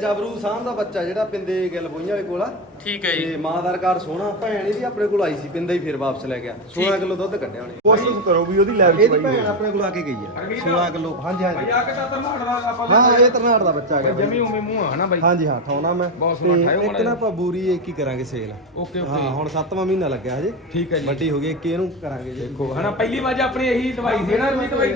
ਜਬਰੂ ਸਾਹ ਦਾ ਬੱਚਾ ਜਿਹੜਾ ਪਿੰਦੇ ਗਿੱਲ ਬੋਈਆਂ ਵਾਲੇ ਕੋਲ ਆ। ਠੀਕ ਹੈ ਜੀ। ਤੇ ਮਾਂ ਦਾ ਰਿਕਾਰਡ ਸੋਹਣਾ ਭੈਣ ਇਹਦੀ ਆਪਣੇ ਕੋਲ ਆਈ ਸੀ ਪਿੰਦੇ ਹੀ ਫਿਰ ਵਾਪਸ ਲੈ ਗਿਆ। 16 ਕਿਲੋ ਦੁੱਧ ਕੱਢਿਆ ਉਹਨੇ। ਕੋਸ਼ਿਸ਼ ਕਰੋ ਵੀ ਉਹਦੀ ਲੈਵਲ ਇਹਦੀ ਭੈਣ ਆਪਣੇ ਕੋਲ ਆ ਕੇ ਗਈ ਆ 16 ਕਿਲੋ ਹਾਂਜੀ ਹਾਂਜੀ। ਆ ਕੇ ਤਾਂ ਤਰਨਾੜ ਦਾ ਆਪਾਂ ਹਾਂ ਇਹ ਤਰਨਾੜ ਦਾ ਬੱਚਾ ਹੈਗਾ ਜਮੀ ਉਵੇਂ ਮੂੰਹ ਆ ਹਨਾ ਬਾਈ? ਹਾਂਜੀ ਹਾਂ ਠਾਉਣਾ ਮੈਂ। ਬਹੁਤ ਸੋਹਣਾ ਤੇ ਠਾਇਓ ਇੱਕ ਨਾ ਆਪਾਂ ਬੂਰੀ ਇੱਕ ਹੀ ਕਰਾਂਗੇ ਸੇਲ ਓਕੇ ਹਾਂ ਓਕੇ ਹੁਣ 7ਵਾਂ ਮਹੀਨਾ ਲੱਗਿਆ ਹਜੇ। ਠੀਕ ਹੈ ਜੀ। ਵੱਡੀ ਹੋ ਗਈ ਇੱਕ ਇਹਨੂੰ ਕਰਾਂਗੇ ਦੇਖੋ ਹਨਾ ਪਹਿਲੀ ਵਾਰ ਆਪਣੀ ਇਹੀ ਦਵਾਈ ਸੀ ਨਾ ਰਮੀਤ ਬਾਈ?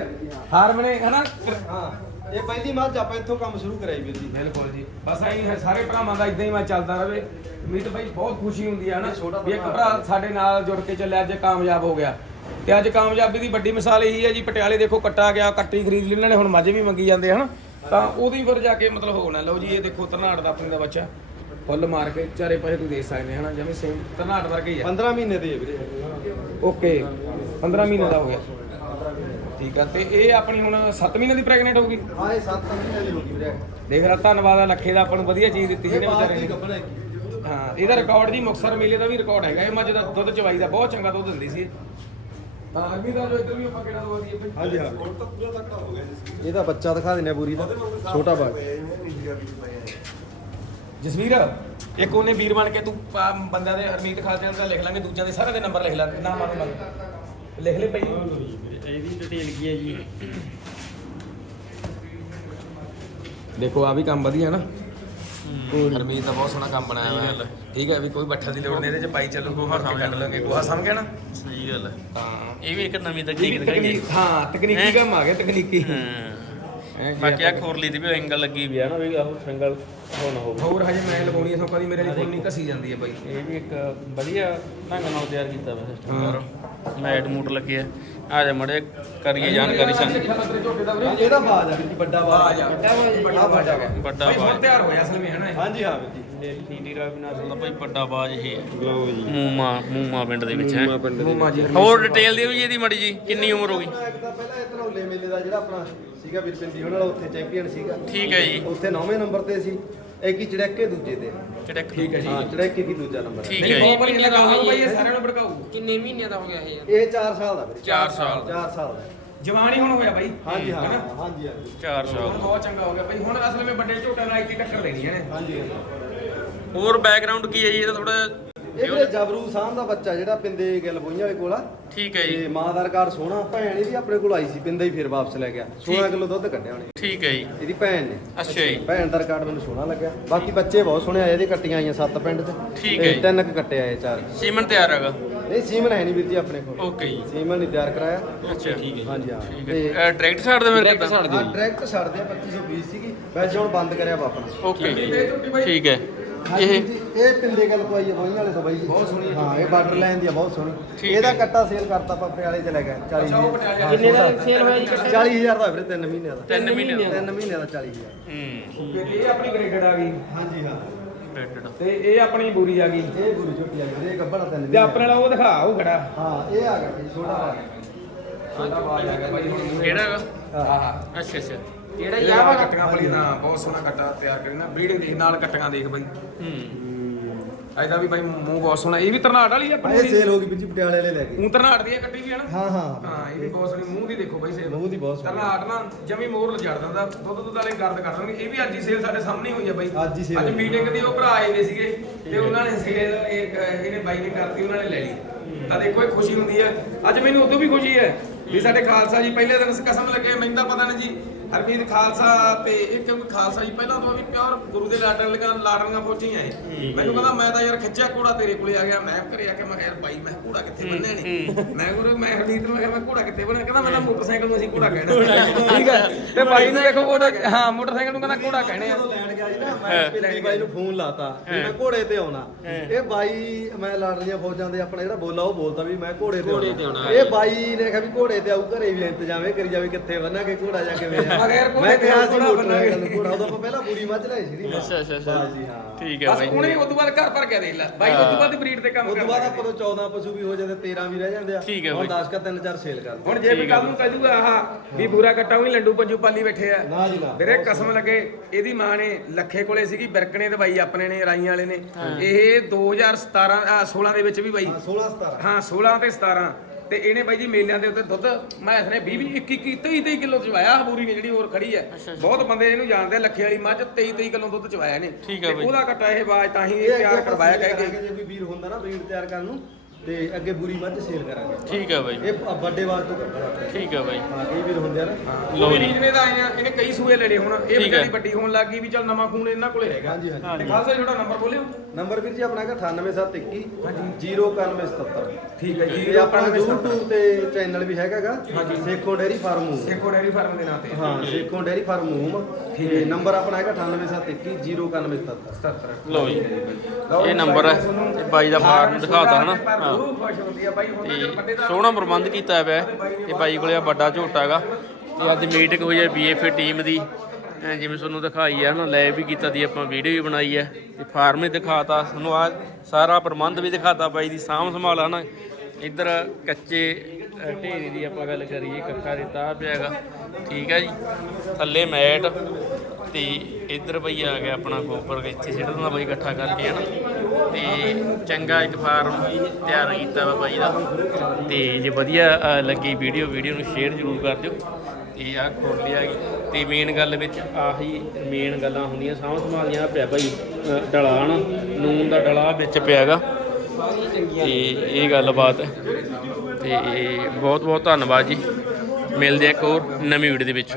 ਹਾਰਮਨੇ ਹਨਾ ਹਾਂ। ਇਹ ਪਹਿਲੀ ਮੱਝ ਆਪਾਂ ਇੱਥੋਂ ਕੰਮ ਸ਼ੁਰੂ ਕਰਾਈ ਵੀਰ ਜੀ। ਬਿਲਕੁਲ ਜੀ। ਬਸ ਆਈ ਹੈ ਸਾਰੇ ਭਰਾਵਾਂ ਦਾ ਇਦਾਂ ਹੀ ਮੈਂ ਚੱਲਦਾ ਰਵੇ। ਰਮੀਤ ਬਾਈ ਬਹੁਤ ਖੁਸ਼ੀ ਹੁੰਦੀ ਹੈ ਹਨਾ ਵੀ ਇੱਕ ਭਰਾ। ਸਾਡੇ ਨਾਲ ਜੁੜ ਕੇ ਚੱਲਿਆ ਅੱਜ ਕਾਮਯਾਬ ਹੋ ਗਿਆ। ਤੇ ਅੱਜ ਕਾਮਯਾਬੀ ਦੀ ਵੱਡੀ ਮਿਸਾਲ ਇਹੀ ਹੈ ਜੀ ਪਟਿਆਲੇ ਦੇਖੋ ਕੱਟਾ ਗਿਆ ਕੱਟੀ ਖਰੀਦ ਲਈ ਇਹਨਾਂ ਨੇ ਹੁਣ ਮੱਝ ਵੀ ਮੰਗੀ ਜਾਂਦੇ ਹਨ? ਤਾਂ ਉਹਦੀ ਫਿਰ ਜਾ ਕੇ ਮਤਲਬ ਹੋਣਾ ਲਓ ਜੀ ਇਹ ਦੇਖੋ ਤਰਨਾੜ ਦਾ ਆਪਣੀ ਦਾ ਬੱਚਾ। ਫੁੱਲ ਮਾਰ ਕੇ ਚਾਰੇ ਪਾਸੇ ਤੁਸੀਂ ਦੇਖ ਸਕਦੇ ਹਨਾ? ਜਿਵੇਂ ਸੇਮ ਤਰਨਾੜ ਵਰਗਾ ਹੀ ਆ। 15 ਮਹੀਨੇ ਦੇ ਵੀਰੇ। ਓਕੇ 15 ਮਹੀਨੇ ਦਾ ਹੋ ਗਿਆ। ਠੀਕ ਆ ਤੇ ਇਹ ਆਪਣੀ ਹੁਣ 7 ਮਹੀਨੇ ਦੀ ਪ੍ਰੈਗਨੈਂਟ ਹੋਊਗੀ? ਹਾਂ ਇਹ 7 ਮਹੀਨੇ ਦੀ ਹੋ ਗਈ ਵੀਰੇ। ਦੇਖ ਰਾ ਧੰਨਵਾਦ ਆ ਲੱਖੇ ਦਾ ਆਪਾਂ ਨੂੰ ਵਧੀਆ ਚੀਜ਼ ਦਿੱਤੀ ਜਿਹਨੇ ਵਿਚਾਰੇ ਨੇ। ਹਾਂ ਇਹਦਾ ਰਿਕਾਰਡ ਜੀ ਮੁਕਸਰ ਮੇਲੇ ਦਾ ਵੀ ਰਿਕਾਰਡ ਹੈਗਾ ਇਹ ਮੱਝ ਦਾ ਦੁੱਧ ਚਵਾਈ ਦਾ ਬਹੁਤ ਚੰਗਾ ਦੁੱਧ ਦਿੰਦੀ ਸੀ ਇਹ। ਤਾਂ ਅਰਮੀ ਦਾ ਜੋ ਇੱਧਰ ਵੀ ਆਪਾਂ ਕਿਹੜਾ ਦਵਾ ਦਈਏ ਭਾਈ ਹਾਂਜੀ ਹਾਂ ਇਹਦਾ ਬੱਚਾ ਦਿਖਾ ਦਿੰਨੇ ਬੂਰੀ ਦਾ ਛੋਟਾ ਬਾਗ। ਜਸਵੀਰ ਇੱਕ ਉਹਨੇ ਵੀਰ ਬਣ ਕੇ ਤੂੰ ਬੰਦਿਆਂ ਦੇ ਹਰਮੀਤ ਖਾਲਸੇ ਦਾ ਲਿਖ ਲਾਂਗੇ ਦੂਜਿਆਂ ਦੇ ਸਾਰਿਆਂ ਦੇ ਨੰਬਰ ਲਿਖ ਲੈ ਨਾਮ ਮਗ ਲਿਖ ਲੈ ਭਾਈ। ਇਹਦੀ ਡਿਟੇਲ ਕੀ ਹੈ ਜੀ? ਦੇਖੋ ਆ ਵੀ ਕੰਮ ਵਧੀਆ ਨਾ। ਹਰਮੀਤ ਦਾ ਬਹੁਤ ਸੋਹਣਾ ਕੰਮ ਬਣਾਇਆ ਹੋਇਆ। ਠੀਕ ਹੈ ਵੀ ਕੋਈ ਬੱਠਾ ਦੀ ਲੋੜ ਨਹੀਂ ਇਹਦੇ ਚ ਪਾਈ ਚੱਲੂ ਗੋਹਾ ਸਮਝ ਕੱਢ ਲਾਂਗੇ ਗੋਹਾ ਸਮਝ ਗਿਆ ਨਾ? ਸਹੀ ਗੱਲ ਹੈ। ਹਾਂ। ਇਹ ਵੀ ਇੱਕ ਨਵੀਂ ਤਕਨੀਕ ਦਿਖਾਈ ਹੈ। ਹਾਂ ਤਕਨੀਕੀ ਕੰਮ ਆ ਗਿਆ ਤਕਨੀਕੀ। ਹਾਂ ਹੈਂ, ਬਾਕੀ ਆ ਖੋਰਲੀ ਦੀ ਵੀ ਐਂਗਲ ਲੱਗੀ ਵੀ ਆ ਨਾ ਵੀ ਆਹ ਸਿੰਗਲ ਹੋਣਾ ਹੋਵੇ ਹੋਰ ਹਜੇ ਮੈਂ ਲਵਾਉਣੀ ਆ ਸੋ ਕਦੀ ਮੇਰੇ ਲਈ ਕੋਈ ਨਹੀਂ ਘਸੀ ਜਾਂਦੀ ਹੈ ਬਾਈ। ਇਹ ਵੀ ਇੱਕ ਵਧੀਆ ਢੰਗ ਨਾਲ ਤਿਆਰ ਕੀਤਾ ਹੋਇਆ ਸਿਸਟਮ। ਯਾਰ ਮੈਟ ਮੂਟ ਲੱਗੇ ਆ। ਆ ਜਾ ਮੜੇ ਕਰੀਏ ਜਾਣਕਾਰੀ ਸਾਂਝੀ ਇਹਦਾ ਬਾਜ ਆ ਜੀ ਵੱਡਾ ਬਾਜ ਬਾਜ ਆ ਵੱਡਾ ਬਾਜ ਆ। ਵੱਡਾ ਬਾਜ ਤਿਆਰ ਹੋਇਆ ਅਸਲ ਵਿੱਚ ਹੈ ਨਾ? ਹਾਂਜੀ ਹਾਂ ਜੀ। ਸੀਟੀ ਦਾ ਬਿਨਾ ਅਸਲ ਭਾਈ ਵੱਡਾ ਬਾਜ ਇਹ ਹੈ ਲਓ ਜੀ। ਮੂਮਾ ਮੂਮਾ ਪਿੰਡ ਦੇ ਵਿੱਚ ਹੈ। ਮੂਮਾ ਜੀ ਹੋਰ ਡਿਟੇਲ ਦਿਓ ਜੀ ਇਹਦੀ ਮੜੀ ਜੀ ਕਿੰਨੀ ਉਮਰ ਹੋ ਗਈ? ਇੱਕ ਤਾਂ ਪਹਿਲਾਂ ਇਹ ਧਰੌਲੇ ਮੇਲੇ ਦਾ ਜਿਹੜਾ ਆਪਣਾ ਸੀਗਾ ਵੀਰ ਪਿੰਡੀ ਉਹਨਾਂ ਵਾਲਾ ਉੱਥੇ ਚੈਂਪੀਅਨ ਸੀਗਾ। ਠੀਕ ਹੈ ਜੀ। ਉੱਥੇ 9ਵੇਂ ਨੰਬਰ ਤੇ ਸੀ ਇੱਕ ਹੀ ਚੜੈਕੇ ਦੂਜੇ ਤੇ। ਚੜਕ ਠੀਕ ਹੈ ਜੀ ਹਾਂ ਚੜੈਕੇ ਕੀ ਦੂਜਾ ਨੰਬਰ ਹੈ। ਠੀਕ ਹੈ ਬਹੁਤ ਬੜੀ ਲਗਾਓ ਬਾਈ ਇਹ ਸਾਰਿਆਂ ਨੂੰ ਭੜਕਾਊ ਕਿੰਨੇ ਮਹੀਨਿਆਂ ਦਾ ਹੋ ਗਿਆ ਇਹ? ਇਹ 4 ਸਾਲ ਦਾ ਵੀਰੇ। ਚਾਰ ਸਾਲ 4 ਸਾਲ ਦਾ। ਜਵਾਨ ਹੁਣ ਹੋਇਆ ਬਾਈ। ਹਾਂਜੀ ਹਾਂ? ਹਾਂਜੀ ਹਾਂਜੀ। 4 ਹੁਣ ਸਾਲ ਬਹੁਤ ਚੰਗਾ ਹੋ ਗਿਆ ਬਾਈ। ਹੁਣ ਅਸਲ ਵਿੱਚ ਵੱਡੇ ਝੋਟਿਆਂ ਨਾਲ ਇੱਥੇ ਟੱਕਰ ਲੈਣੀ ਹੈ ਨੇ ਹਾਂਜੀ ਹੋਰ ਬੈਕਗ੍ਰਾਉਂਡ ਕੀ ਹੈ ਜੀ? ਇਹਦਾ ਥੋੜਾ ਇਹ ਵੀਰੇ ਜਬਰੂ ਸਾਹ ਦਾ ਬੱਚਾ ਜਿਹੜਾ ਪਿੰਦੇ ਗਿੱਲ ਬੋਈਆਂ ਵਾਲੇ ਕੋਲ ਆ। ਠੀਕ ਹੈ ਜੀ। ਤੇ ਮਾਂ ਦਾ ਰਿਕਾਰਡ ਸੋਹਣਾ। ਭੈਣ ਇਹਦੀ ਆਪਣੇ ਕੋਲ ਆਈ ਸੀ ਪਿੰਦੇ ਹੀ ਫਿਰ ਵਾਪਸ ਲੈ ਗਿਆ। 16 ਕਿਲੋ ਦੁੱਧ ਕੱਢਿਆ ਉਹਨੇ। ਠੀਕ ਹੈ ਜੀ। ਇਹਦੀ ਭੈਣ ਨੇ। ਅੱਛਾ ਜੀ। ਭੈਣ ਦਾ ਰਿਕਾਰਡ ਮੈਨੂੰ ਸੋਹਣਾ ਲੱਗਿਆ। ਬਾਕੀ ਬੱਚੇ ਬਹੁਤ ਸੋਹਣੇ ਆਏ ਇਹਦੇ ਕੱਟੀਆਂ ਆਈਆਂ ਸੱਤ ਪਿੰਡ 'ਚ। ਠੀਕ ਤੇ ਹੈ ਜੀ। ਤਿੰਨ ਕੁ ਕੱਟੇ ਆਏ ਚਾਰ। ਸੀਮਨ ਤਿਆਰ ਹੈਗਾ? ਨਹੀਂ ਸੀਮਨ ਹੈ ਨਹੀਂ ਵੀਰ ਜੀ ਆਪਣੇ ਕੋਲ। ਓਕੇ ਜੀ। ਸੀਮਨ ਨਹੀਂ ਤਿਆਰ ਕਰਾਇਆ। ਅੱਛਾ। ਠੀਕ ਹੈ ਹਾਂਜੀ ਹਾਂ। ਠੀਕ ਤੇ ਹੈ ਡਾਇਰੈਕਟ ਛੱਡ ਦੇ ਮੇਰੇ ਕਿਦਾਂ? ਹਾਂ ਡਾਇਰੈਕਟ ਛੱਡਦੇ ਆ 2520 ਸੀਗੀ। ਵੈਸੇ ਹੁਣ ਬੰਦ ਕਰਿਆ ਵਾ ਆਪਣਾ ਓਕੇ ਠੀਕ ਹੈ। ਇਹ ਇਹ ਪਿੰਦੇ ਗੱਲ ਪਵਾਈ ਬੋਈਆਂ ਵਾਲੇ ਤੋਂ ਬਾਈ ਜੀ। ਬਹੁਤ ਸੋਹਣੀ ਹਾਂ ਇਹ ਬਾਰਡਰ ਲਾਈਨ ਦੀ ਆ ਬਹੁਤ ਸੋਹਣੀ। ਇਹਦਾ। ਕੱਟਾ ਸੇਲ ਕਰਤਾ ਆਪਾਂ ਪਟਿਆਲੇ ਚ ਲੈ ਗਏ 40000 ਕਿੰਨੇ ਦਾ ਸੇਲ ਹੋਇਆ ਜੀ 40000 ਦਾ? ਵੀਰੇ 3 ਮਹੀਨਿਆਂ ਦਾ। ਤਿੰਨ ਮਹੀਨੇ ਦਾ। 3 ਮਹੀਨਿਆਂ ਦਾ 40000 ਹੂੰ। ਇਹ ਆਪਣੀ ਗ੍ਰੇਡਡ ਆ ਗਈ। ਹਾਂਜੀ ਹਾਂ। ਬ੍ਰੈਡਡ ਤੇ ਇਹ ਆਪਣੀ ਬੂਰੀ ਆ ਗਈ। ਇਹ ਗੁਰੂ ਝੋਟੀ ਆ ਗਈ ਇਹ ਗੱਬੜਾ 3 ਤੇ ਆਪਣੇ ਵਾਲਾ ਉਹ ਦਿਖਾ ਉਹ ਖੜਾ। ਹਾਂ ਇਹ ਆ ਗਿਆ ਜੀ ਛੋਟਾ ਆ ਛੋਟਾ ਬਾਜ ਆ ਗਿਆ ਬਾਈ ਹੁਣ ਕਿਹੜਾ ਆਹ। ਅੱਛਾ ਅੱਛਾ। ਜਿਹੜਾ ਇਹ ਯਾਵਾ ਕੱਟੀਆਂ ਬੜੀ ਨਾ ਬਹੁਤ ਸੋਹਣਾ ਕੱਟਾ ਤਿਆਰ ਕਰੀ ਨਾ ਬਰੀਡਿੰਗ ਦੇਖ ਨਾਲ ਕੱਟੀਆਂ ਦੇਖ ਬਾਈ। ਹੂੰ। ਇਹਦਾ ਵੀ ਬਾਈ ਮੂੰਹ ਬਹੁਤ ਸੋਹਣਾ ਇਹ ਵੀ ਤਰਨਾੜ ਵਾਲੀ ਆ ਇਹ ਆਪਣੀ ਸੇਲ ਹੋ ਗਈ ਜੀ ਪਟਿਆਲੇ ਵਾਲੇ ਲੈ ਗਏ ਉਹ ਤਰਨਾੜ ਦੀ ਆ ਕੱਟੀ ਵੀ ਹੈ ਨਾ? ਹਾਂ ਹਾਂ। ਹਾਂ ਇਹ ਵੀ ਬਹੁਤ ਸੋਹਣੀ ਮੂੰਹ ਦੀ ਦੇਖੋ ਬਾਈ ਸੇਲ ਮੂੰਹ ਦੀ ਬਹੁਤ ਸੋਹਣੀ। ਤਰਨਾੜ ਨਾ ਜਮੀ ਮੋਰ ਲਜੜ ਦਿੰਦਾ ਦੁੱਧ ਦੁੱਧ ਵਾਲੇ ਗਰਦ ਕਰ ਦੇਣਗੇ ਇਹ ਵੀ ਅੱਜ ਹੀ ਸੇਲ ਸਾਡੇ ਸਾਹਮਣੇ ਹੋਈ ਆ ਬਾਈ। ਅੱਜ ਹੀ sale ਅੱਜ ਹੋਈ। ਮੀਟਿੰਗ ਦੀ ਉਹ ਭਰਾ ਆਏ ਨੇ ਸੀਗੇ ਤੇ ਉਹਨਾਂ ਨੇ ਸੇਲ ਇਹ ਇਹਨੇ ਬਾਈ ਨੇ ਕਰਤੀ ਉਹਨਾਂ ਨੇ ਲੈ ਲਈ। ਤਾਂ ਦੇਖੋ ਇਹ ਖੁਸ਼ੀ ਹੁੰਦੀ ਹੈ ਅੱਜ ਮੈਨੂੰ ਉਦੋਂ ਵੀ ਖੁਸ਼ੀ ਹੈ ਵੀ ਸਾਡੇ ਖਾਲਸਾ ਜੀ ਪਹਿਲੇ ਦਿਨ ਕਸਮ ਲੱਗੇ ਮੈਨੂੰ ਤਾਂ ਪਤਾ ਨਹੀਂ ਜੀ ਹਰਮੀਤ ਖਾਲਸਾ ਤੇ ਇਹ ਕਿਉਂਕਿ ਖਾਲਸਾ ਜੀ ਪਹਿਲਾਂ ਤੋਂ ਵੀ ਪਿਓਰ ਗੁਰੂ ਦੇ ਲਾਡਰ ਲਗਾ ਲਾਡਰੀਆਂ ਪਹੁੰਚੀਆਂ ਆਏ ਮੈਨੂੰ ਕਹਿੰਦਾ ਮੈਂ ਤਾਂ ਯਾਰ ਖਿੱਚਿਆ ਘੋੜਾ ਤੇਰੇ ਕੋਲੇ ਆ ਗਿਆ। ਮੈਂ ਘਰੇ ਆ ਕੇ ਮੈਂ ਕਿਹਾ ਯਾਰ ਬਾਈ ਮੈਂ ਘੋੜਾ ਕਿੱਥੇ ਬੰਨਿਆ ਨੇ? ਮੈਂ ਗੁਰੂ ਮੈਂ ਹਰਮੀਤ ਨੂੰ ਮੈਂ ਕਿਹਾ ਮੈਂ ਘੋੜਾ ਕਿੱਥੇ ਬੰਨਿਆ? ਕਹਿੰਦਾ ਮੈਂ ਤਾਂ ਮੋਟਰਸਾਈਕਲ ਨੂੰ ਅਸੀਂ ਘੋੜਾ ਕਹਿਣਾ। ਠੀਕ ਹੈ ਤੇ ਬਾਈ ਨੂੰ ਦੇਖੋ ਉਹਦਾ ਹਾਂ। ਮੋਟਰਸਾਈਕਲ ਨੂੰ ਕਹਿੰਦਾ ਘੋੜਾ ਕਹਿਣੇ ਆ। ਲੈਣ ਗਿਆ ਸੀ ਨਾ ਮੈਂ ਪਿੰਡੀ ਬਾਈ ਨੂੰ ਫੋਨ ਲਾਤਾ ਵੀ ਮੈਂ ਘੋੜੇ ਤੇ ਆਉਣਾ। ਇਹ ਬਾਈ ਮੈਂ ਲਾਡਲੀਆਂ ਫੌਜਾਂ ਦੇ ਆਪਣਾ ਜਿਹੜਾ ਬੋਲਾ ਉਹ ਬੋਲਦਾ ਵੀ ਮੈਂ ਘੋੜੇ ਤੇ ਆਉਣਾ। ਇਹ ਬਾਈ ਨੇ ਕਿਹਾ ਵੀ ਘੋੜੇ ਤੇ ਆਊ ਘਰੇ ਵੀ ਇੰਤਜ਼ਾਮ ਇਹ ਕਰੀ ਜਾਵੇ ਕਿੱਥੇ ਬੰਨਾ ਕੇ ਘੋੜਾ ਜਾ ਕੇ ਵੇਆ ਬਗੈਰ ਮੈਂ ਕਿਹਾ ਸੀ ਮੋਟਰਸਾਈਕਲ ਘੋੜਾ ਉਦੋਂ ਆਪਾਂ ਪਹਿਲਾਂ ਪੂਰੀ ਮੱਝ ਲਈ ਸੀ। ਦੀ ਅੱਛਾ ਅੱਛਾ। ਅੱਛਾ ਜੀ ਹਾਂ। ਠੀਕ ਹੈ ਬਸ ਬਾਈ। ਉਹਨੇ ਤੋਂ ਬਾਅਦ ਘਰ ਭਰ ਕੇ ਦੇ ਲੈ। ਬਾਈ ਤੋਂ ਬਾਅਦ ਬਰੀਡ ਤੇ ਕੰਮ ਕਰਦਾ ਬਾਅਦ ਆਪਾਂ ਤੋਂ 14 ਪਸ਼ੂ ਵੀ ਹੋ ਜਾਂਦੇ 13 ਵੀ ਰਹਿ ਜਾਂਦੇ ਆ। ਠੀਕ ਹੈ ਹੁਣ ਬਾਈ। 10 ਕਾ 3 4 ਸੇਲ ਕਰ ਹੁਣ ਜੇ ਵੀ ਕੱਲ ਨੂੰ ਕਹਿ ਦੂਗਾ ਆਹ ਵੀ ਬੂਰਾ ਕੱਟਾ ਵੀ ਲੰਡੂ ਪੰਜੂ ਪਾਲੀ ਬੈਠੇ ਆ। ਨਾ ਜੀ ਨਾ। ਵੀਰੇ ਕਸਮ ਲੱਗੇ ਇਹਦੀ ਮਾਂ ਨੇ ਲੱਖੇ ਕੋਲੇ ਸੀਗੀ ਬਿਰਕਣੇ ਤੇ ਬਾਈ ਆਪਣੇ ਨੇ ਰਾਈਆਂ ਵਾਲੇ ਨੇ। ਇਹ 2017 ਆ 16 ਦੇ ਵਿੱਚ ਵੀ ਬਾਈ। 16 17 ਹਾਂ 16 ਤੇ 17 ਤੇ ਇਹਨੇ ਬਾਈ ਜੀ ਮੇਲਿਆਂ ਦੇ ਉੱਤੇ ਦੁੱਧ ਮੈਂ ਇਸਨੇ 20 20 21 21 23 ਕਿਲੋ ਚਵਾਇਆ ਬੂਰੀ ਨੇ ਜਿਹੜੀ ਹੋਰ ਖੜੀ ਹੈ। ਬਹੁਤ ਬੰਦੇ ਇਹਨੂੰ ਜਾਣਦੇ ਆ, ਲੱਖੇ ਵਾਲੀ ਮੱਝ 23 23 ਕਿਲੋ ਦੁੱਧ ਚਵਾਇਆ ਇਹਨੇ। ਠੀਕ ਹੈ ਤੇ ਬਾਈ। ਉਹਦਾ ਕੱਟਾ ਇਹ ਬਾਜ ਤਾਂ ਹੀ ਇਹ ਤਿਆਰ ਕਰਵਾਇਆ ਕਹਿ ਕੇ ਜੇ ਕੋਈ ਵੀਰ ਹੁੰਦਾ ਨਾ ਬਰੀਡ ਤਿਆਰ ਕਰਨ ਨੂੰ ਤੇ ਅੱਗੇ ਬੂਰੀ ਮੱਝ ਸੇਲ ਕਰਾਂਗੇ ਠੀਕ ਹੈ ਬਾਈ। ਇਹ ਵੱਡੇ ਵਾਸਤੇ ਕੱਟਣਾ ਠੀਕ ਹੈ ਬਾਈ। ਹਾਂ ਕਈ ਵੀਰ ਹੁੰਦੇ ਆ ਨਾ। ਲੋ ਜੀ। ਜੀ। ਨੇ ਤਾਂ ਆਏ ਆ ਇਹਨੇ ਕਈ ਸੂਏ ਲੈਣੇ ਹੁਣ। ਇਹ ਠੀਕ ਹੈ। ਵਿਚਾਰੀ ਵੱਡੀ ਹੋਣ ਲੱਗ ਗਈ ਵੀ ਚੱਲ ਨਵਾਂ ਖੂਨ ਇਹਨਾਂ ਕੋਲੇ ਹੈਗਾ। ਹਾਂਜੀ, ਹਾਂਜੀ। ਤੇ ਖਾਲਸਾ ਛੋਟਾ ਨੰਬਰ ਬੋਲਿਓ। ਨੰਬਰ ਵੀਰ ਜੀ ਆਪਣਾ ਹੈਗਾ 98721 09177 ਠੀਕ ਹੈ ਜੀ ਤੇ ਆਪਣਾ YouTube ਤੇ ਚੈਨਲ ਵੀ ਹੈਗਾਗਾ ਸੇਖੋ ਡੇਰੀ ਫਾਰਮ ਹੂਮ। ਸੇਕੋ ਡੈਰੀ ਫਾਰਮ ਦੇ ਨਾਂ ਤੇ। ਹਾਂ ਸੇਖੋ ਡੇਰੀ ਫਾਰਮ ਹੂਮ। ਤੇ ਨੰਬਰ ਆਪਣਾ ਹੈਗਾ 98721 09177 77 ਲਓ ਜੀ। ਇਹ ਨੰਬਰ ਹੈ ਤੇ ਬਾਈ ਦਾ ਫਾਰਮ ਦਿਖਾਤਾ ਹਨਾ? ਹਾਂ। ਹਾਂ ਖੁਸ਼ ਹੁੰਦੀ ਆ ਬਾਈ ਹੁਣ ਤਾਂ ਤੇ ਵੱਡੇ ਦਾ ਸੋਹਣਾ ਪ੍ਰਬੰਧ ਕੀਤਾ ਹੋਇਆ ਹੈ ਤੇ ਬਾਈ ਕੋਲੇ ਆ ਵੱਡਾ ਝੋਟਾ ਹੈਗਾ ਤੇ ਅੱਜ ਮੀਟਿੰਗ ਹੋਈ ਹੈ ਬੀਐਫਏ ਟੀਮ ਦੀ। ਐਂ ਜਿਵੇਂ ਤੁਹਾਨੂੰ ਦਿਖਾਈ ਹੈ ਨਾ ਲੈ ਵੀ ਕੀਤਾ ਦੀ ਆਪਾਂ ਵੀਡੀਓ ਵੀ ਬਣਾਈ ਹੈ ਤੇ ਫਾਰਮ ਵੀ ਦਿਖਾਤਾ ਤੁਹਾਨੂੰ ਆ ਸਾਰਾ ਪ੍ਰਬੰਧ ਵੀ ਦਿਖਾਤਾ ਬਾਈ ਦੀ ਸਾਂਭ ਸੰਭਾਲ ਹਨਾ ਇੱਧਰ ਕੱਚੇ ਅ, ਢੇਰੀ ਦੀ ਆਪਾਂ ਗੱਲ ਕਰੀਏ ਕੱਕਾ ਦਿੱਤਾ ਪਿਆ ਹੈਗਾ ਠੀਕ ਹੈ ਜੀ। ਥੱਲੇ ਮੈਟ ਤੇ ਇੱਧਰ ਬਈ ਆ ਗਿਆ ਆਪਣਾ ਗੋਬਰ ਇੱਥੇ ਸਿੱਟ ਦਿੰਦਾ ਬਾਈ ਇਕੱਠਾ ਕਰਕੇ ਹਨਾ। ਤੇ ਚੰਗਾ ਇੱਕ ਫਾਰਮ ਤਿਆਰ ਕੀਤਾ ਵਾ ਜੀ ਦਾ। ਤੇ ਜੇ ਵਧੀਆ ਅ, ਲੱਗੀ ਵੀਡੀਓ ਵੀਡੀਓ ਨੂੰ ਸ਼ੇਅਰ ਜ਼ਰੂਰ ਕਰ ਦਿਓ। ਤੇ ਆ ਖੋਲੀ ਆ ਗਈ ਤੇ ਮੇਨ ਗੱਲ ਵਿੱਚ ਆਹੀ ਮੇਨ ਗੱਲਾਂ ਹੁੰਦੀਆਂ ਸਾਂਭ ਸੰਭਾਲੀਆਂ ਪਿਆ ਭਾਈ ਅ, ਡਲਾ ਹਨਾ ਨੂਨ ਦਾ ਡਲਾ ਵਿੱਚ ਪਿਆਗਾ। ਤੇ ਇਹ ਗੱਲਬਾਤ ਹੈ। ਤੇ ਬਹੁਤ ਬਹੁਤ ਧੰਨਵਾਦ ਜੀ। ਮਿਲਦੇ ਆ ਇੱਕ ਹੋਰ ਨਵੀਂ ਵੀਡੀਓ ਦੇ ਵਿੱਚ।